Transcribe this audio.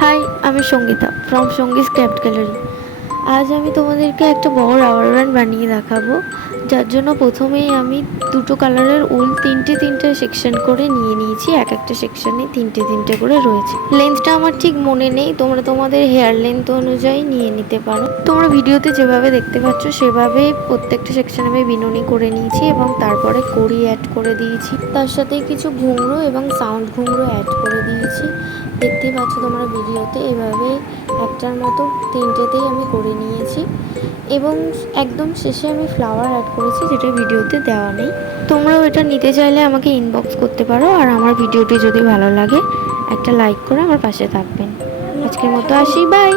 High, আমি Sangeeta from সঙ্গীত craft gallery. আজ আমি তোমাদেরকে একটা বড় রাবার ব্যান্ড বানিয়ে দেখাবো, যার জন্য প্রথমেই আমি দুটো কালারের উল তিনটে তিনটে সেকশন করে নিয়ে নিয়েছি। এক একটা সেকশনে তিনটে তিনটে করে রয়েছে। লেন্থটা আমার ঠিক মনে নেই, তোমরা তোমাদের হেয়ার লেন্থ অনুযায়ী নিয়ে নিতে পারো। তোমরা ভিডিওতে যেভাবে দেখতে পাচ্ছ সেভাবে প্রত্যেকটা সেকশনে আমি বিনুনি করে নিয়েছি এবং তারপরে কড়ি অ্যাড করে দিয়েছি। তার সাথে কিছু ঘুঙরু এবং সাউন্ড ঘুঙরু অ্যাড করে দিয়েছি। দেখতেই পাচ্ছ তোমরা ভিডিওতে, এভাবে একটার মতো তিনটেতেই আমি করে নিয়েছি এবং একদম শেষে আমি ফ্লাওয়ার অ্যাড করেছি, যেটা ভিডিওতে দেওয়া নেই। তোমরাও এটা নিতে চাইলে আমাকে ইনবক্স করতে পারো। আর আমার ভিডিওটি যদি ভালো লাগে একটা লাইক করে আমার পাশে থাকবেন। আজকের মতো আসি, বাই।